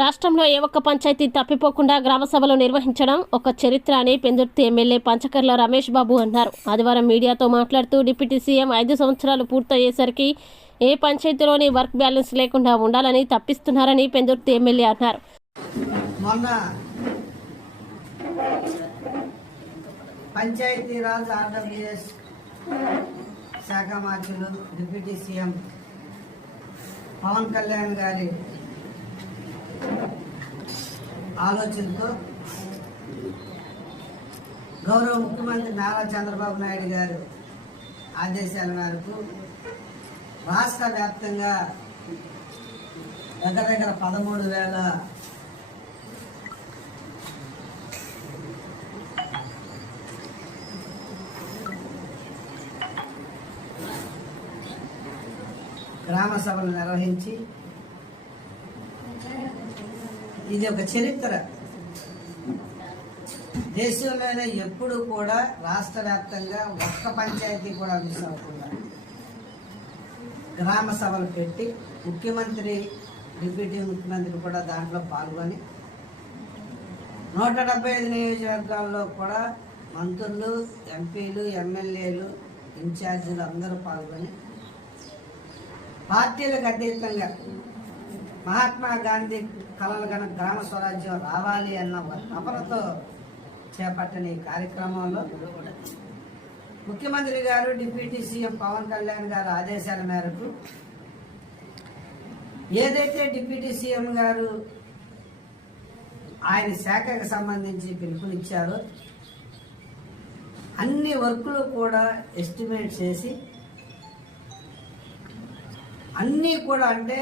రాష్ట్రంలో ఏ ఒక్క పంచాయతీ తప్పిపోకుండా గ్రామ సభలు నిర్వహించడం ఒక చరిత్ర అని పెందుర్తి ఎమ్మెల్యే పంచకర్ల రమేష్ బాబు అన్నారు. ఆదివారం మీడియాతో మాట్లాడుతూ డిప్యూటీ సీఎం 5 సంవత్సరాలు పూర్తయ్యేసరికి ఏ పంచాయతీలోని వర్క్ బ్యాలెన్స్ లేకుండా ఉండాలని తప్పిస్తున్నారని పెందుర్తి ఎమ్మెల్యే అన్నారు. పంచాయతీరాజ్ ఆర్డబ్ల్యూఎస్ శాఖ మంత్రులు డిప్యూటీ సీఎం పవన్ కళ్యాణ్ గారి ఆలోచనతో గౌరవ ముఖ్యమంత్రి నారా చంద్రబాబు నాయుడు గారు ఆదేశాల మేరకు రాష్ట్ర వ్యాప్తంగా దగ్గర 13,000 గ్రామ సభలు నిర్వహించి ఇది ఒక చరిత్ర. దేశంలోనే ఎప్పుడు కూడా రాష్ట్ర వ్యాప్తంగా ఒక్క పంచాయతీ కూడా మిస్ అవ్వకుండా గ్రామ సభలు పెట్టి ముఖ్యమంత్రి డిప్యూటీ ముఖ్యమంత్రి కూడా దాంట్లో పాల్గొని 175 నియోజకవర్గాల్లో కూడా మంత్రులు, ఎంపీలు, ఎమ్మెల్యేలు, ఇన్ఛార్జీలు అందరూ పాల్గొని పార్టీలకు అతీతంగా మహాత్మా గాంధీ కలలు గన గ్రామ స్వరాజ్యం రావాలి అన్న తపనతో చేపట్టిన ఈ కార్యక్రమంలో ముఖ్యమంత్రి గారు డిప్యూటీ సీఎం పవన్ కళ్యాణ్ గారు ఆదేశాల మేరకు ఏదైతే డిప్యూటీ సీఎం గారు ఆయన శాఖకు సంబంధించి పిలుపునిచ్చారో అన్ని వర్కులు కూడా ఎస్టిమేట్ చేసి అన్నీ కూడా అంటే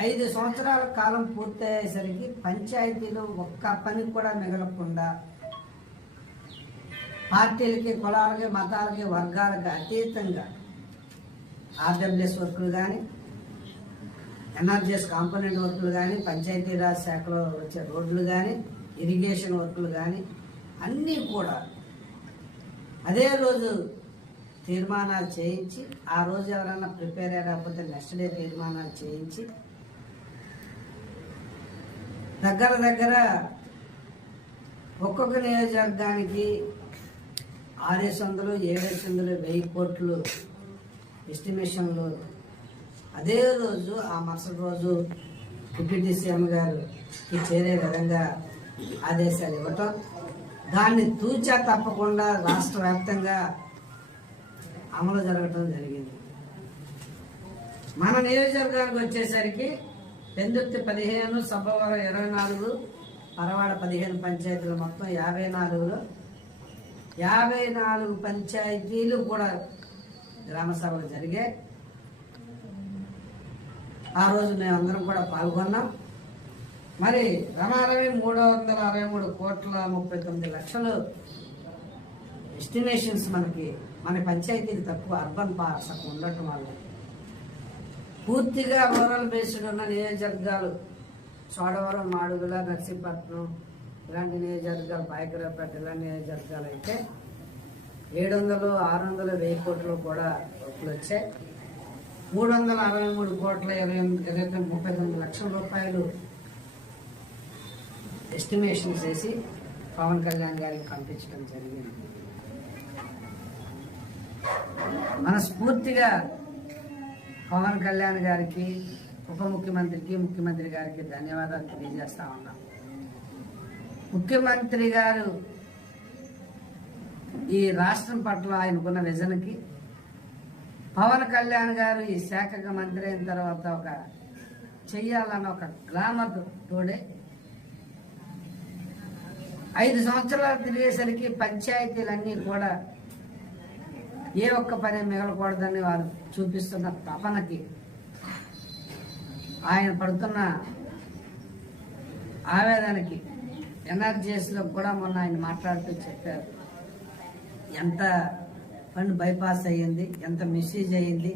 5 సంవత్సరాల కాలం పూర్తయ్యేసరికి పంచాయతీలు ఒక్క పని కూడా మిగలకుండా పార్టీలకి, కులాలకి, మతాలకి, వర్గాలకి అతీతంగా ఆర్డబ్ల్యూఎస్ వర్కులు కానీ, ఎన్ఆర్జీఎస్ కాంపోనెంట్ వర్కులు కానీ, పంచాయతీరాజ్ శాఖలో వచ్చే రోడ్లు కానీ, ఇరిగేషన్ వర్కులు కానీ అన్నీ కూడా అదే రోజు తీర్మానాలు చేయించి, ఆ రోజు ఎవరైనా ప్రిపేర్ అయ్యకపోతే నెక్స్ట్ డే తీర్మానాలు చేయించి దగ్గర ఒక్కొక్క నియోజకవర్గానికి 600, 700, 1000 కోట్లు ఎస్టిమేషన్లు అదే రోజు ఆ మరుసటి రోజు డిప్యూటీ సీఎం గారికి చేరే విధంగా ఆదేశాలు ఇవ్వటం, దాన్ని తూచా తప్పకుండా రాష్ట్ర వ్యాప్తంగా అమలు జరగటం జరిగింది. మన నియోజకవర్గానికి వచ్చేసరికి పెందుర్తి 15, సబ్బవరం 24, పరవాడ 15 పంచాయతీలు మొత్తం 54లో 54 పంచాయతీలు కూడా గ్రామ సభలు జరిగాయి. ఆ రోజు మేమందరం కూడా పాల్గొన్నాం. మరి రమారవి 363 కోట్ల 39 లక్షలు ఎస్టిమేషన్స్ మన పంచాయతీలు తక్కువ అర్బన్ పార్ట్స్ ఉండటం వల్ల పూర్తిగా రూరల్ బేస్డ్ ఉన్న నియోజకవర్గాలు చోడవరం, మాడుగుల, నర్సీపట్నం ఇలాంటి నియోజకవర్గాలు, పాయకరాపేట ఇలాంటి నియోజకవర్గాలు అయితే 700, 600, 1000 కోట్లు కూడా వర్కులు వచ్చాయి. 363 కోట్ల 39 లక్షల రూపాయలు ఎస్టిమేషన్ చేసి పవన్ కళ్యాణ్ గారికి పంపించడం జరిగింది. మనస్ఫూర్తిగా పవన్ కళ్యాణ్ గారికి, ఉప ముఖ్యమంత్రికి, ముఖ్యమంత్రి గారికి ధన్యవాదాలు తెలియజేస్తా ఉన్నాం. ముఖ్యమంత్రి గారు ఈ రాష్ట్రం పట్ల ఆయనకున్న విజన్కి, పవన్ కళ్యాణ్ గారు ఈ శాఖకు మంత్రి అయిన తర్వాత ఒక చెయ్యాలన్న ఒక గ్లామర్ తోడే 5 సంవత్సరాలు తిరిగేసరికి పంచాయతీలన్నీ కూడా ఏ ఒక్క పని మిగలకూడదని వారు చూపిస్తున్న తపనకి, ఆయన పడుతున్న ఆవేదనకి ఎన్ఆర్జీఎస్లో కూడా మొన్న ఆయన మాట్లాడుతూ చెప్పారు ఎంత ఫండ్ బైపాస్ అయ్యింది, ఎంత మిస్యూజ్ అయ్యింది,